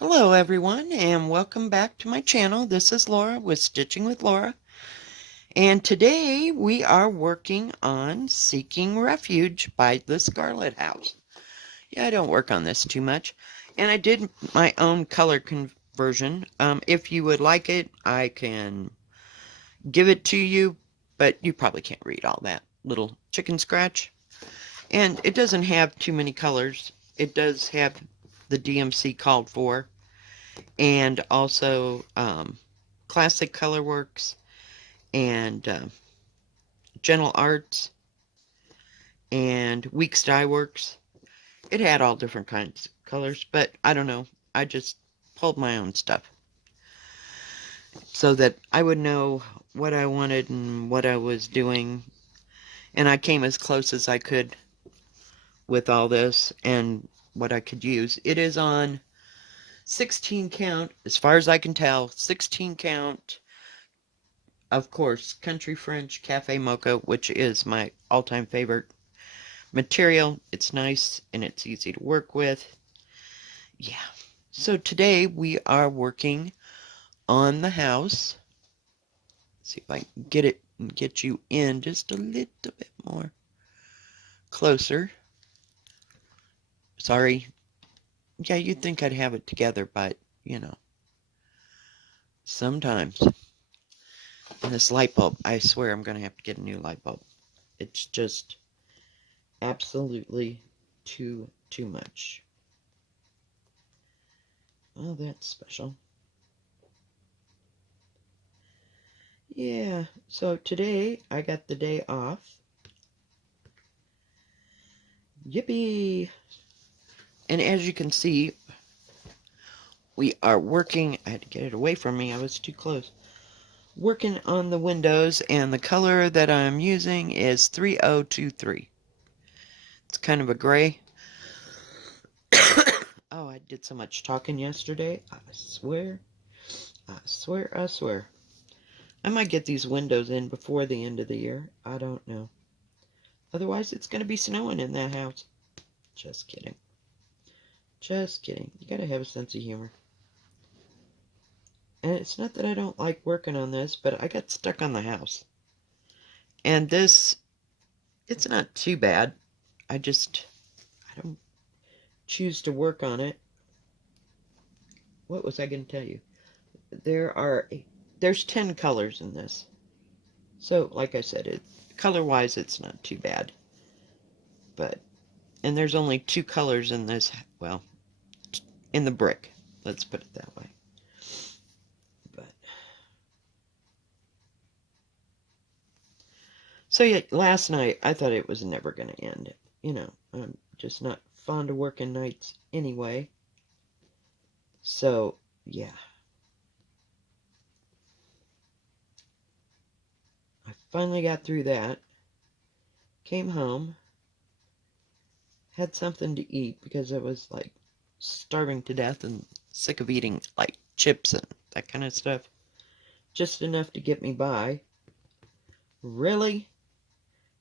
Hello everyone and welcome back to my channel. This is Laura with Stitching with Laura, and today we are working on Seeking Refuge by the Scarlett house. Yeah, I don't work on this too much, and I did my own color conversion. If you would like it, I can give it to you, but you probably can't read all that little chicken scratch. And it doesn't have too many colors. It does have the DMC called for, and also Classic Colorworks and Gentle Arts and Weeks Dye Works. It had all different kinds of colors, but I don't know. I just pulled my own stuff so that I would know what I wanted and what I was doing. And I came as close as I could with all this and what I could use. It is on 16 count, as far as I can tell, 16 count. Of course, Country French Cafe Mocha, which is my all-time favorite material. It's nice and it's easy to work with. Yeah. So today we are working on the house. Let's see if I can get it and get you in just a little bit more closer. Sorry. Yeah, you'd think I'd have it together, but sometimes. And this light bulb, I swear I'm going to have to get a new light bulb. It's just absolutely too much. Oh, that's special. Yeah, so today I got the day off. Yippee! And as you can see, we are working. I had to get it away from me. I was too close. Working on the windows, and the color that I'm using is 3023. It's kind of a gray. Oh, I did so much talking yesterday. I swear. I swear, I swear. I might get these windows in before the end of the year. I don't know. Otherwise, it's going to be snowing in that house. Just kidding. Just kidding. You gotta have a sense of humor. And it's not that I don't like working on this, but I got stuck on the house. And this, it's not too bad. I don't choose to work on it. What was I going to tell you? There's 10 colors in this. So, like I said, color-wise, it's not too bad. And there's only 2 colors in this, well, in the brick. Let's put it that way. So yeah, last night I thought it was never going to end. I'm just not fond of working nights anyway. So, yeah. I finally got through that. Came home. Had something to eat because I was like starving to death and sick of eating like chips and that kind of stuff. Just enough to get me by. Really?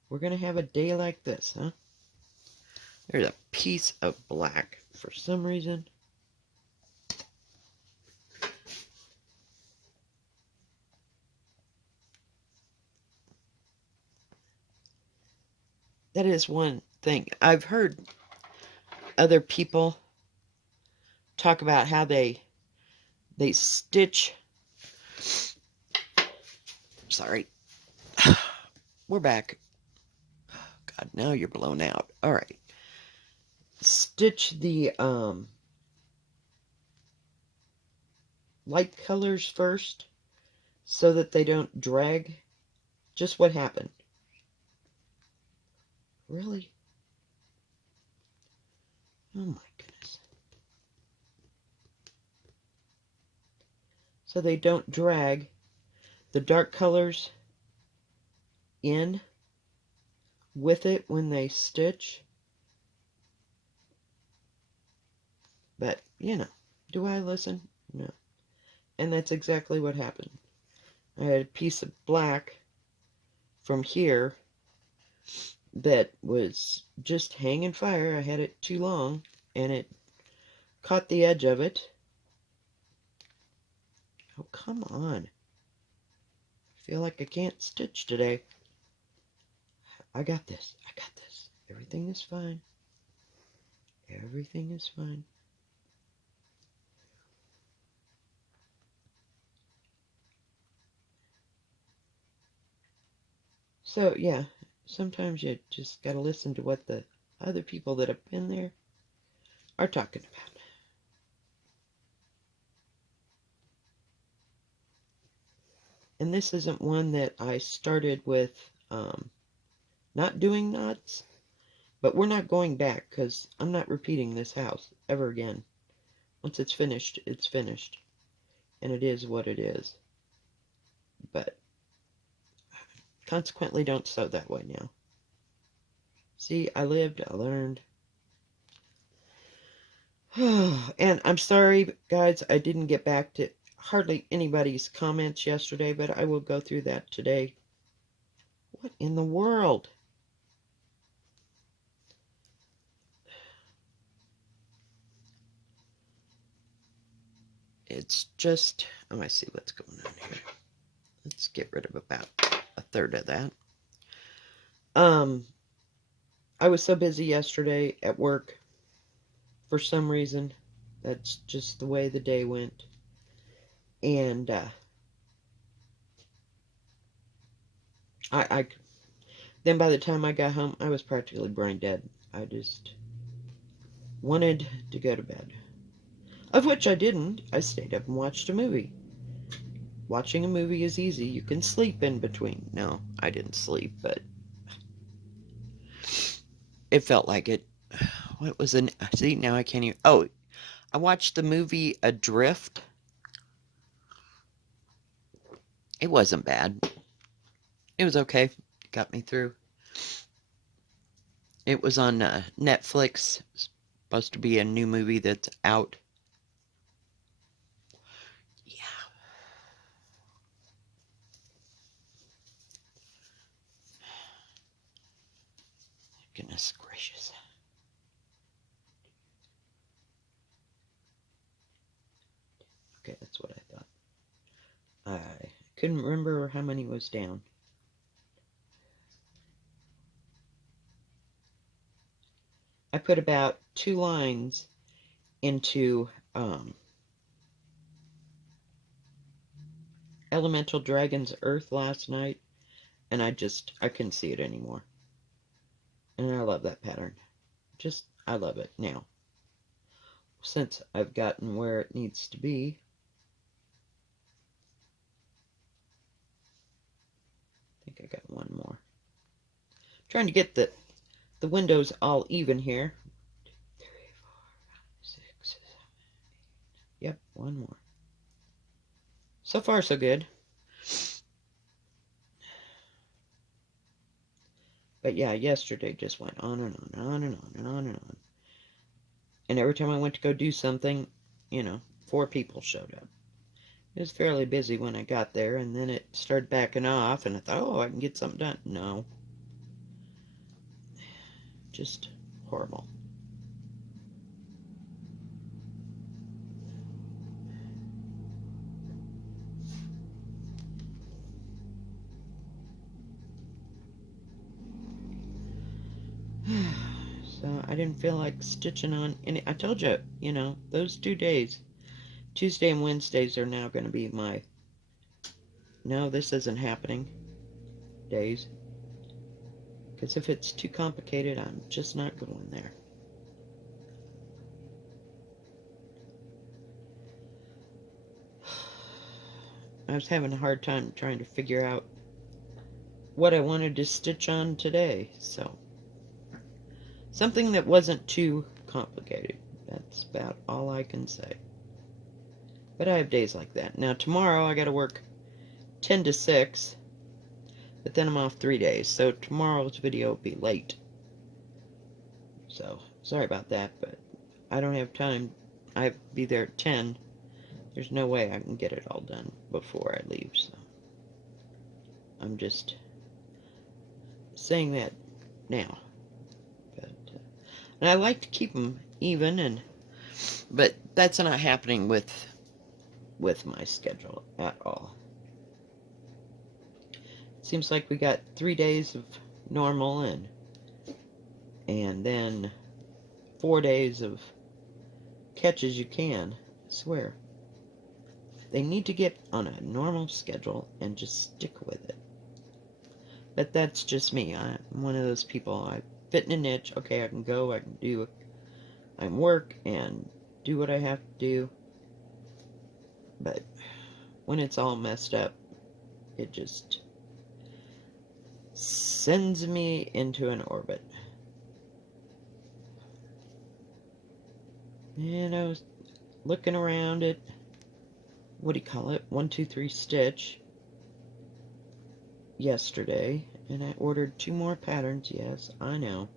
We're going to have a day like this, huh? There's a piece of black for some reason. That is one thing. I've heard other people talk about how they stitch. Sorry. We're back. God, now you're blown out. All right. Stitch the light colors first so that they don't drag. Just what happened. Really? Oh my goodness. So they don't drag the dark colors in with it when they stitch. But, do I listen? No. And that's exactly what happened. I had a piece of black from here that was just hanging fire. I had it too long, and it caught the edge of it. Oh, come on. I feel like I can't stitch today. I got this. I got this. Everything is fine. Everything is fine. So, yeah, sometimes you just gotta listen to what the other people that have been there are talking about. And this isn't one that I started with not doing knots, but we're not going back because I'm not repeating this house ever again. Once it's finished, it's finished. And it is what it is. But consequently, don't sew that way now. See, I lived, I learned. And I'm sorry, guys, I didn't get back to hardly anybody's comments yesterday, but I will go through that today. What in the world? It's just, oh, I see what's going on here. Let's get rid of about a third of that. I was so busy yesterday at work. For some reason, that's just the way the day went. And I then by the time I got home, I was practically brain dead. I just wanted to go to bed. Of which I didn't. I stayed up and watched a movie. Watching a movie is easy. You can sleep in between. No, I didn't sleep, but it felt like it. What was an... See, now I can't even... Oh, I watched the movie Adrift. It wasn't bad. It was okay. It got me through. It was on Netflix. It's supposed to be a new movie that's out. Yeah. Goodness gracious. Okay, that's what I thought. I couldn't remember how many was down. I put about 2 lines into Elemental Dragon's Earth last night, and I couldn't see it anymore. And I love that pattern. I love it now. Since I've gotten where it needs to be. I think I got one more. I'm trying to get the windows all even here. 2, 3, 4, 5, 6, 7, 8. Yep, one more. So far, so good. But yeah, yesterday just went on and on and on and on and on and on. And every time I went to go do something, 4 people showed up. It was fairly busy when I got there, and then it started backing off, and I thought, oh, I can get something done. No. Just horrible. So I didn't feel like stitching on any. I told you, those 2 days, Tuesday and Wednesdays, are now going to be my no, this isn't happening days. Because if it's too complicated, I'm just not going there. I was having a hard time trying to figure out what I wanted to stitch on today, so something that wasn't too complicated. That's about all I can say. But I have days like that. Now tomorrow I gotta work 10 to 6, but then I'm off 3 days, so tomorrow's video will be late. So, sorry about that, but I don't have time. I have to be there at 10. There's no way I can get it all done before I leave, so I'm just saying that now. But and I like to keep them even, but that's not happening with with my schedule at all. Seems like we got 3 days of normal and then 4 days of catch as you can. I swear. They need to get on a normal schedule and just stick with it. But that's just me. I'm one of those people. I fit in a niche. Okay, I can go, I can work and do what I have to do. But when it's all messed up, it just sends me into an orbit. And I was looking around at, what do you call it, 1-2-3 Stitch yesterday, and I ordered 2 more patterns. Yes, I know.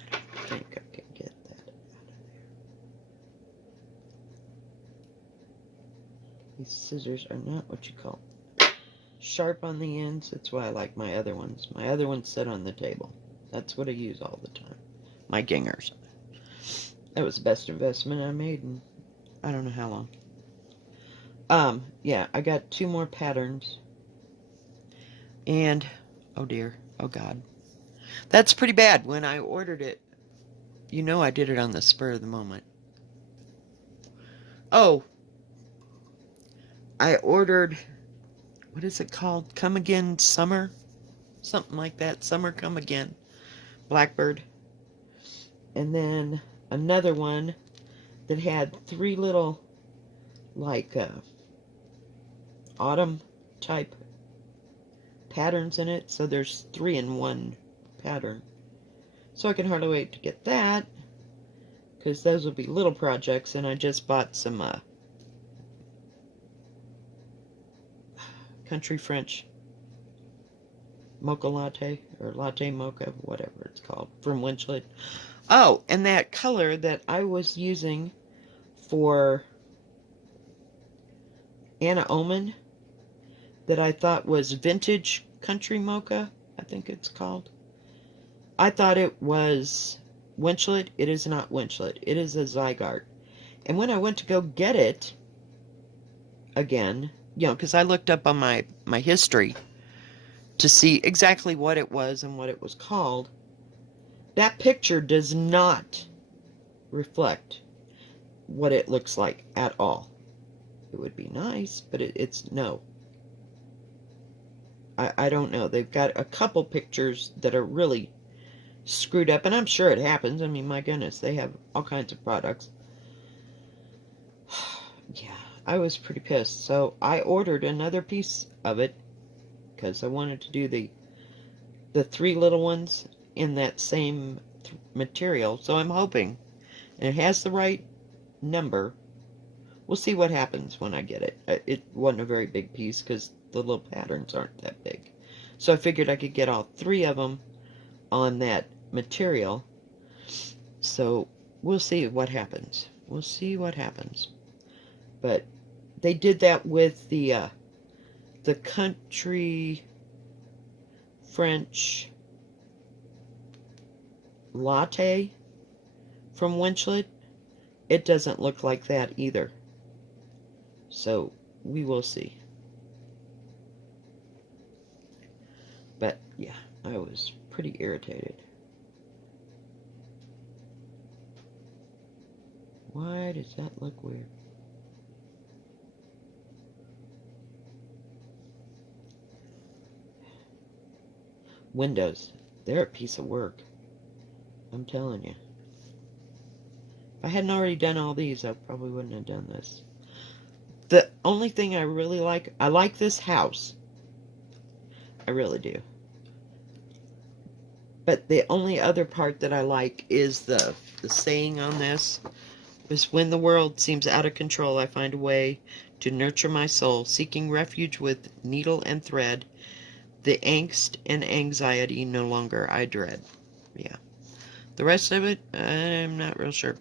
I don't think I can get that out of there. These scissors are not what you call sharp on the ends. That's why I like my other ones. My other ones sit on the table. That's what I use all the time. My gingers. That was the best investment I made in I don't know how long. Yeah, I got 2 more patterns. And, oh dear, oh God. That's pretty bad. When I ordered it, you know I did it on the spur of the moment. Oh, I ordered, what is it called? Come Again Summer? Something like that. Summer Come Again. Blackbird. And then another one that had 3 little, like, autumn type patterns in it. So there's 3 in 1 pattern. So I can hardly wait to get that, because those will be little projects. And I just bought some country French mocha latte, or latte mocha, whatever it's called, from Winchlet. Oh, and that color that I was using for Anna Oman, that I thought was vintage country mocha, I think it's called. I thought it was Winchlet. It is not Winchlet. It is a Zygarde. And when I went to go get it again, you know, because I looked up on my history to see exactly what it was and what it was called, that picture does not reflect what it looks like at all. It would be nice, but it's no. I don't know. They've got a couple pictures that are really screwed up, and I'm sure it happens. I mean, my goodness, they have all kinds of products. Yeah, I was pretty pissed. So I ordered another piece of it because I wanted to do the 3 little ones in that same material. So I'm hoping, and it has the right number. We'll see what happens when I get it. It wasn't a very big piece because the little patterns aren't that big. So I figured I could get all 3 of them on that material. So we'll see what happens. We'll see what happens. But they did that with the country French latte from Winchlet. It doesn't look like that either. So we will see. But yeah, I was pretty irritated. Why does that look weird? Windows, they're a piece of work. I'm telling you. If I hadn't already done all these, I probably wouldn't have done this. The only thing I really like, I like this house. I really do. But the only other part that I like is the saying on this is, when the world seems out of control, I find a way to nurture my soul, seeking refuge with needle and thread. The angst and anxiety no longer I dread. Yeah. The rest of it, I'm not real sure.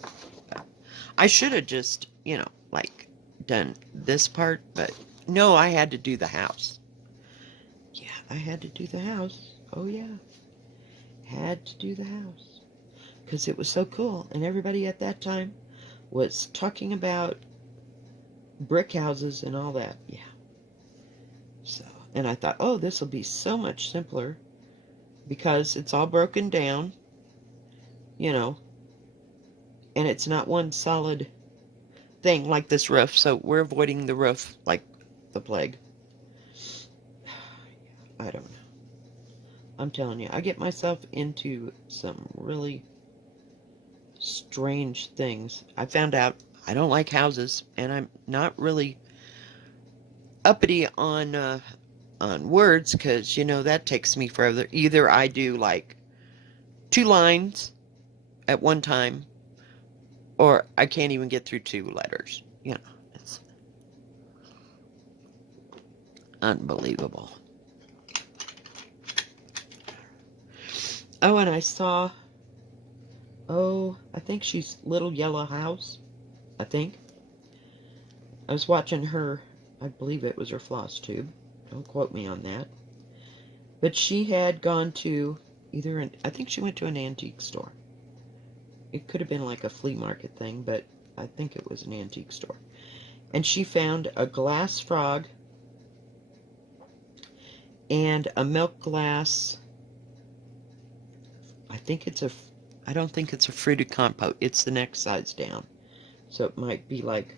I should have just, you know, like, done this part, but no, I had to do the house. Yeah, I had to do the house. Oh, yeah. Had to do the house. Because it was so cool. And everybody at that time was talking about brick houses and all that. Yeah. So, and I thought, oh, this will be so much simpler because it's all broken down, you know, and it's not one solid thing like this roof. So we're avoiding the roof like the plague. I don't know. I'm telling you, I get myself into some really strange things. I found out I don't like houses, and I'm not really uppity on words because that takes me further. Either I do like 2 lines at one time, or I can't even get through 2 letters. It's unbelievable. Oh, and I saw, I think she's Little Yellow House, I think. I was watching her, I believe it was her floss tube. Don't quote me on that. But she had gone to I think she went to an antique store. It could have been like a flea market thing, but I think it was an antique store. And she found a glass frog and a milk glass. I don't think it's a fruited compote. It's the next size down. So it might be like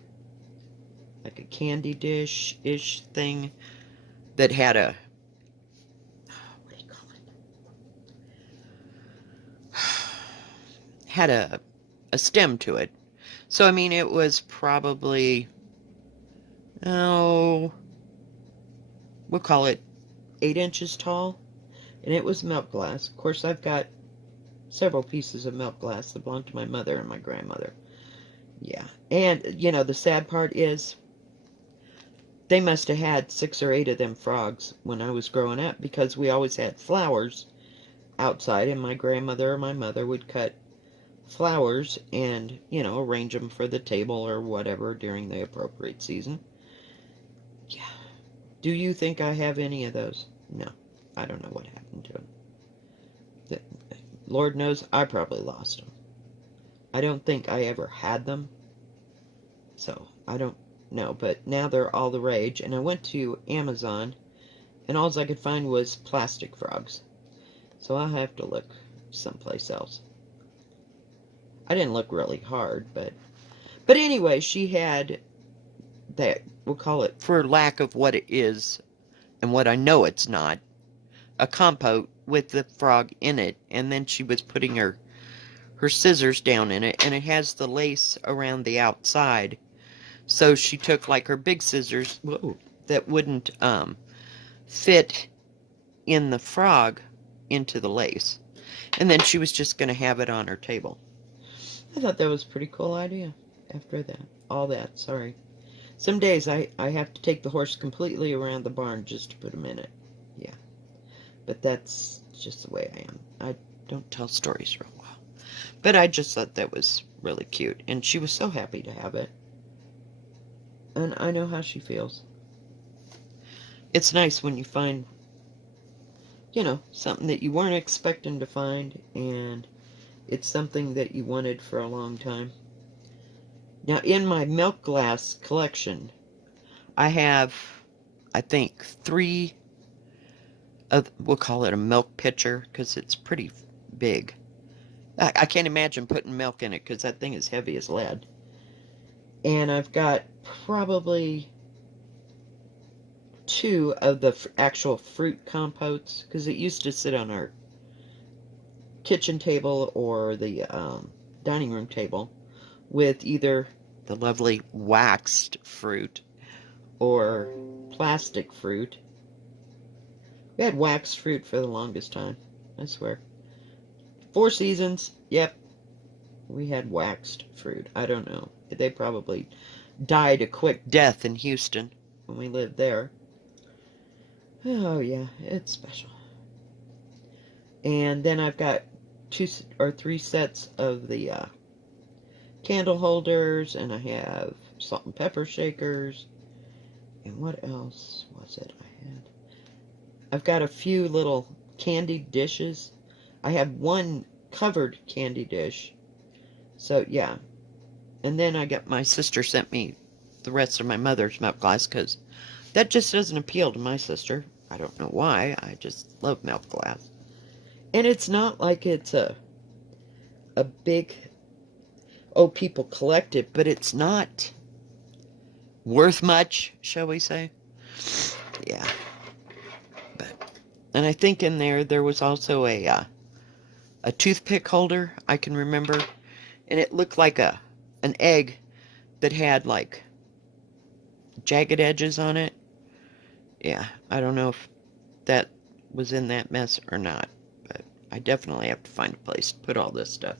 a candy dish-ish thing that had a, what do you call it? Had a stem to it. So, I mean, it was probably, we'll call it 8 inches tall. And it was milk glass. Of course, I've got several pieces of milk glass that belong to my mother and my grandmother. Yeah. And, the sad part is they must have had 6 or 8 of them frogs when I was growing up because we always had flowers outside, and my grandmother or my mother would cut flowers and, arrange them for the table or whatever during the appropriate season. Yeah. Do you think I have any of those? No. I don't know what happened to them. Lord knows I probably lost them. I don't think I ever had them. So, I don't know. But now they're all the rage. And I went to Amazon, and all I could find was plastic frogs. So I'll have to look someplace else. I didn't look really hard, but anyway, she had that, we'll call it, for lack of what it is, and what I know it's not, a compote with the frog in it, and then she was putting her scissors down in it, and it has the lace around the outside. So she took like her big scissors, that wouldn't fit in the frog into the lace, and then she was just going to have it on her table. I thought that was a pretty cool idea. After that, sorry. Some days I have to take the horse completely around the barn just to put him in it. Yeah. But that's just the way I am. I don't tell stories real well. But I just thought that was really cute. And she was so happy to have it. And I know how she feels. It's nice when you find, something that you weren't expecting to find, and it's something that you wanted for a long time. Now, in my milk glass collection, I have, I think, 3 we'll call it a milk pitcher, because it's pretty big. I can't imagine putting milk in it, because that thing is heavy as lead. And I've got probably 2 of the actual fruit compotes, because it used to sit on our kitchen table or the dining room table with either the lovely waxed fruit or plastic fruit. We had waxed fruit for the longest time, I swear. 4 seasons, yep, we had waxed fruit. I don't know. They probably died a quick death in Houston when we lived there. Oh yeah, it's special. And then I've got 2 or 3 sets of the candle holders, and I have salt and pepper shakers. And what else was it I had? I've got a few little candy dishes. I have 1 covered candy dish. So yeah. And then my sister sent me the rest of my mother's milk glass because that just doesn't appeal to my sister. I don't know why. I just love milk glass. And it's not like it's a big, oh, people collect it, but it's not worth much, shall we say. Yeah. And I think in there was also a toothpick holder, I can remember. And it looked like an egg that had, like, jagged edges on it. Yeah, I don't know if that was in that mess or not. But I definitely have to find a place to put all this stuff.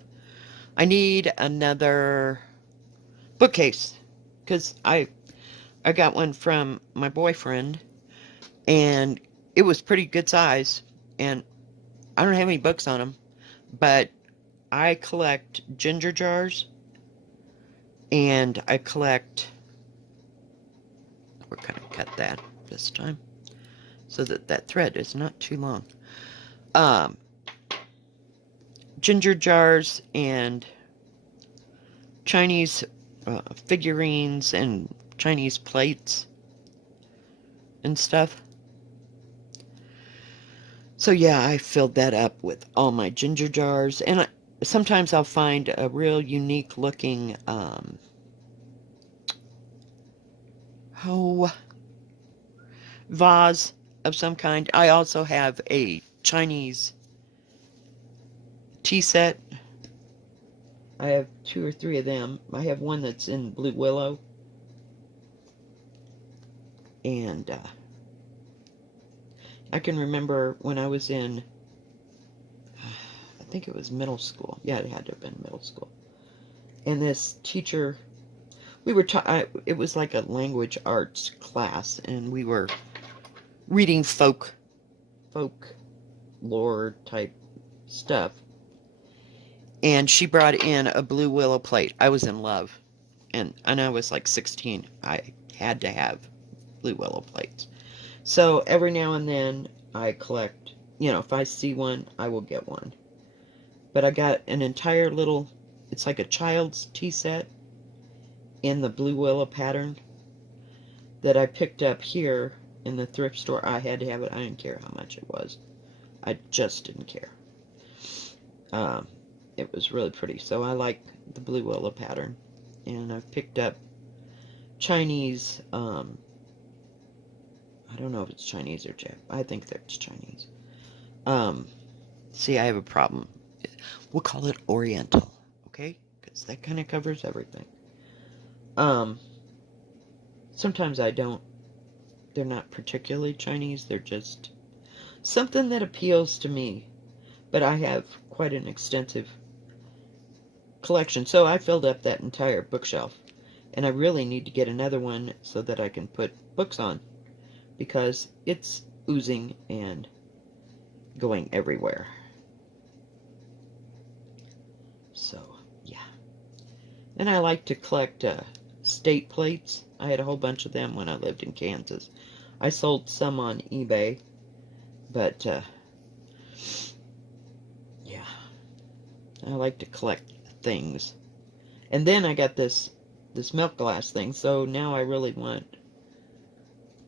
I need another bookcase. Because I got one from my boyfriend. And it was pretty good size. And I don't have any books on them. But I collect ginger jars. And I collect... We're going to cut that this time so that thread is not too long. Ginger jars and Chinese figurines and Chinese plates and stuff. So yeah, I filled that up with all my ginger jars, and sometimes I'll find a real unique looking vase of some kind. I also have a Chinese tea set. I have 2 or 3 of them. I have one that's in blue willow. And I can remember when I was in, I think it was middle school. Yeah, it had to have been middle school. And this teacher, we were it was like a language arts class, and we were reading folk lore type stuff. And she brought in a blue willow plate. I was in love. And I was like 16. I had to have blue willow plates. So every now and then I collect, if I see one, I will get one. But I got an entire little, it's like a child's tea set in the blue willow pattern that I picked up here in the thrift store. I had to have it. I didn't care how much it was. I just didn't care. It was really pretty. So I like the blue willow pattern. And I've picked up Chinese, I don't know if it's Chinese or Japanese. I think that's Chinese. See, I have a problem. We'll call it Oriental, okay? Because that kind of covers everything. Sometimes I don't. They're not particularly Chinese. They're just something that appeals to me. But I have quite an extensive collection. So I filled up that entire bookshelf. And I really need to get another one so that I can put books on. Because it's oozing and going everywhere. So, yeah. And I like to collect state plates. I had a whole bunch of them when I lived in Kansas. I sold some on eBay. But, yeah. I like to collect things. And then I got this milk glass thing. So now I really want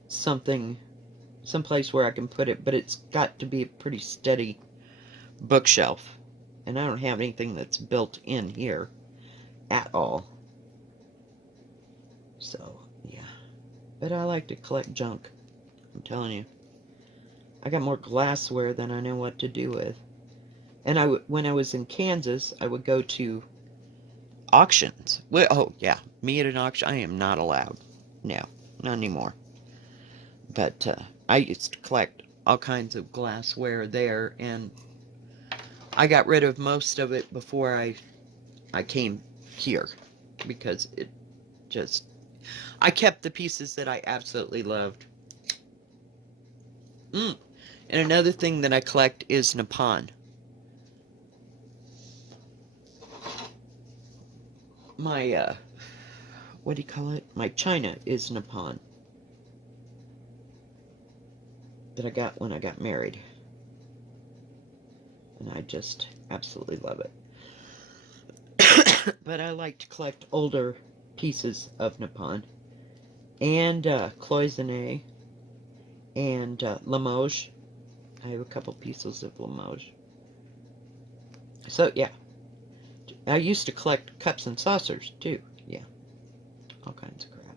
someplace where I can put it, but it's got to be a pretty steady bookshelf. And I don't have anything that's built in here at all. So, yeah. But I like to collect junk. I'm telling you. I got more glassware than I know what to do with. And when I was in Kansas, I would go to auctions. Well, oh, yeah. Me at an auction, I am not allowed. No, not anymore. But I used to collect all kinds of glassware there, and I got rid of most of it before I came here, because it just... I kept the pieces that I absolutely loved. And another thing that I collect is Nippon. My, what do you call it? My china is Nippon. That I got when I got married. And I just absolutely love it. But I like to collect older pieces of Nippon. and cloisonne, and Limoges. I have a couple pieces of Limoges. So, yeah. I used to collect cups and saucers, too. Yeah. All kinds of crap.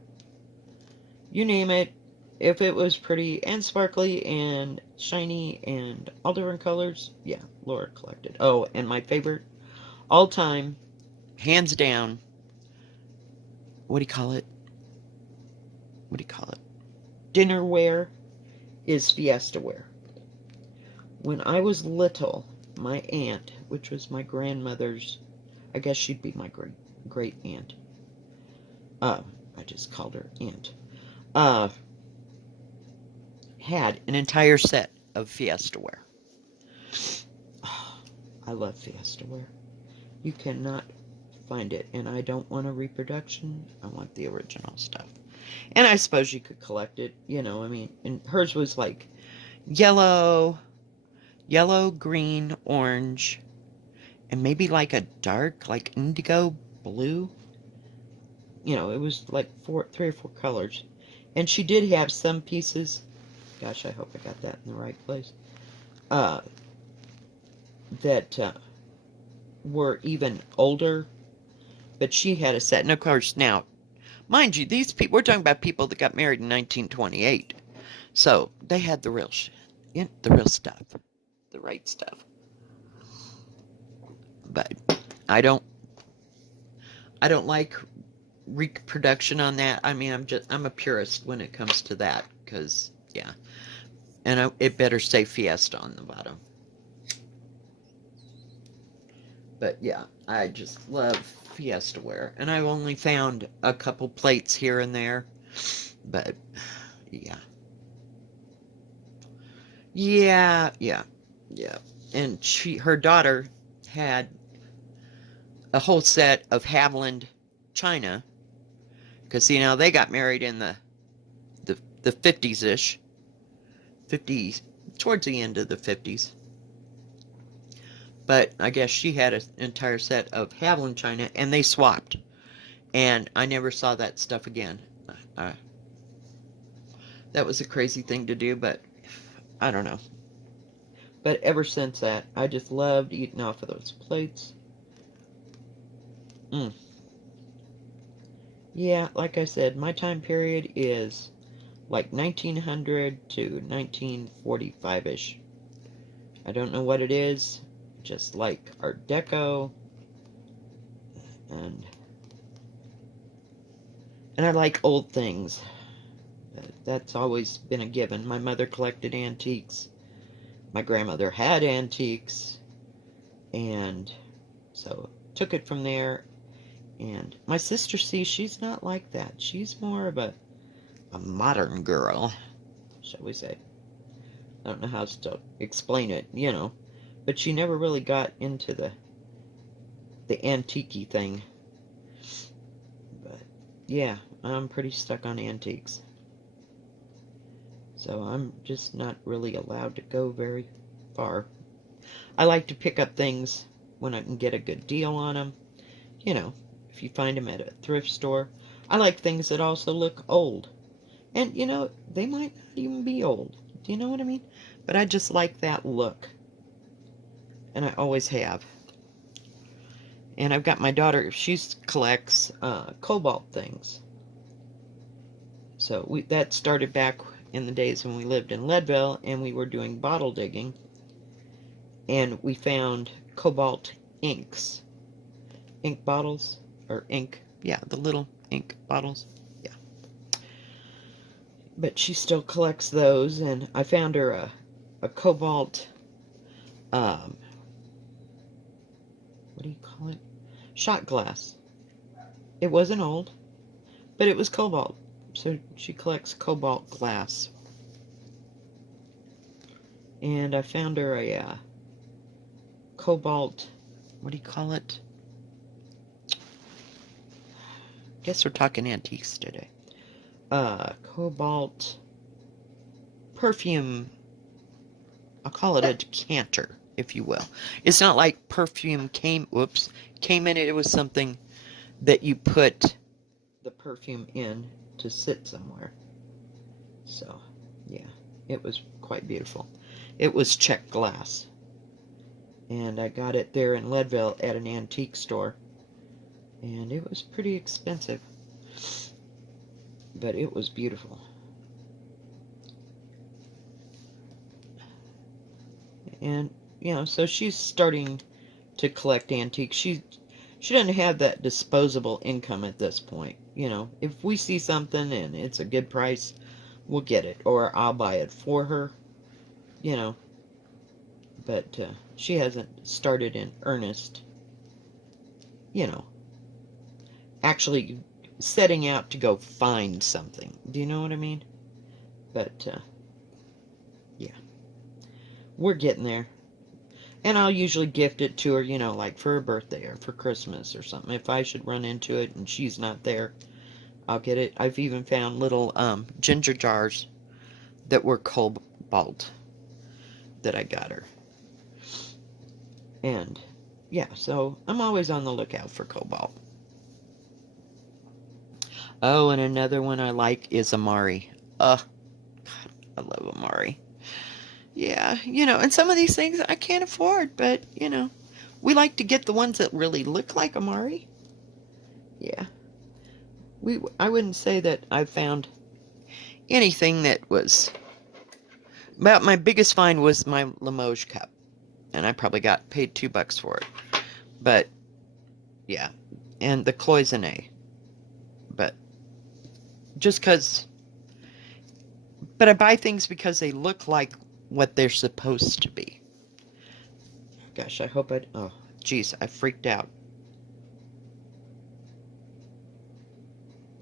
You name it. If it was pretty and sparkly and shiny and all different colors, yeah, Laura collected. Oh, and my favorite all time, hands down, what do you call it? What do you call it? Dinnerware is Fiesta ware. When I was little, my aunt, which was my grandmother's, I guess she'd be my great aunt. I just called her aunt. Had an entire set of Fiesta ware. Oh, I love Fiesta ware. You cannot find it, and I don't want a reproduction. I want the original stuff. And I suppose you could collect it, I mean, and hers was like yellow, green, orange, and maybe like a dark, like indigo blue. It was like 3 or 4 colors. And she did have some pieces, gosh, I hope I got that in the right place, that were even older, but she had a set. And of course, now, mind you, these people, we're talking about people that got married in 1928. So they had the real shit, the real stuff, the right stuff. But I don't like reproduction on that. I mean, I'm a purist when it comes to that, because, yeah. And it better say Fiesta on the bottom. But yeah, I just love Fiesta ware. And I've only found a couple plates here and there. But, yeah. Yeah. And her daughter had a whole set of Haviland china. Because, they got married in the 50s-ish. 50s, towards the end of the 50s. But I guess she had an entire set of Haviland china, and they swapped. And I never saw that stuff again. That was a crazy thing to do, but I don't know. But ever since that, I just loved eating off of those plates. Yeah, like I said, my time period is like 1900 to 1945-ish. I don't know what it is. Just like Art Deco, and I like old things. That's always been a given. My mother collected antiques. My grandmother had antiques, and so took it from there. And my sister, see, she's not like that. She's more of a modern girl, shall we say. I don't know how to explain it, but she never really got into the antique-y thing. But yeah, I'm pretty stuck on antiques. So I'm just not really allowed to go very far. I like to pick up things when I can get a good deal on them. If you find them at a thrift store. I like things that also look old. And, they might not even be old. Do you know what I mean? But I just like that look. And I always have. And I've got my daughter, she collects cobalt things. So that started back in the days when we lived in Leadville and we were doing bottle digging. And we found cobalt inks. Ink bottles, or ink, yeah, the little ink bottles, yeah. But she still collects those, and I found her a cobalt, what do you call it? Shot glass. It wasn't old, but it was cobalt, so she collects cobalt glass. And I found her a cobalt, what do you call it? Guess we're talking antiques today. Cobalt perfume. I'll call it a decanter, if you will. It's not like perfume came in it. It was something that you put the perfume in. to sit somewhere. So, yeah, it was quite beautiful. It was checked glass. And I got it there in Leadville at an antique store. And it was pretty expensive. But it was beautiful. And, you know, so she's starting to collect antiques. She doesn't have that disposable income at this point. You know, if we see something and it's a good price, we'll get it. Or I'll buy it for her. You know. But she hasn't started in earnest. You know. Actually setting out to go find something. Do you know what I mean? But, yeah. We're getting there. And I'll usually gift it to her, you know, like for her birthday or for Christmas or something. If I should run into it and she's not there, I'll get it. I've even found little ginger jars that were cobalt that I got her. And, yeah, so I'm always on the lookout for cobalt. Oh, and another one I like is Amari. God, I love Amari. Yeah, you know, and some of these things I can't afford, but, you know, we like to get the ones that really look like Amari. Yeah. I wouldn't say that I found anything that was... About my biggest find was my Limoges cup. And I probably got paid $2 for it. But, yeah. And the cloisonne. But, just because... But I buy things because they look like what they're supposed to be. Gosh, I hope I... Oh, geez, I freaked out.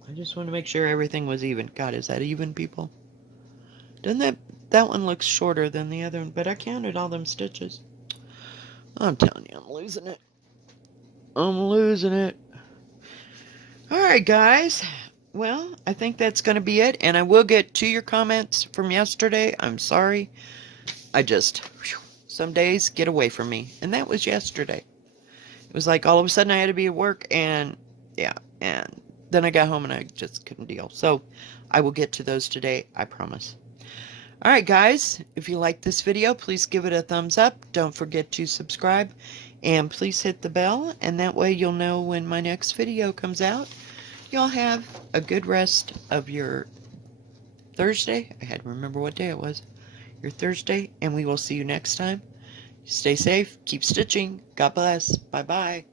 I just want to make sure everything was even. God, is that even, people? Doesn't that one looks shorter than the other one, but I counted all them stitches. I'm telling you, I'm losing it. I'm losing it. Alright, guys. Well, I think that's going to be it, and I will get to your comments from yesterday. I'm sorry. I just... Some days get away from me, and that was yesterday. It was like all of a sudden I had to be at work, and yeah, and then I got home and I just couldn't deal. So I will get to those today, I promise. Alright guys, if you like this video, please give it a thumbs up. Don't forget to subscribe, and please hit the bell, and that way you'll know when my next video comes out. Y'all have a good rest of your Thursday. I had to remember what day it was. Your Thursday, and we will see you next time. Stay safe, keep stitching. God bless. Bye-bye.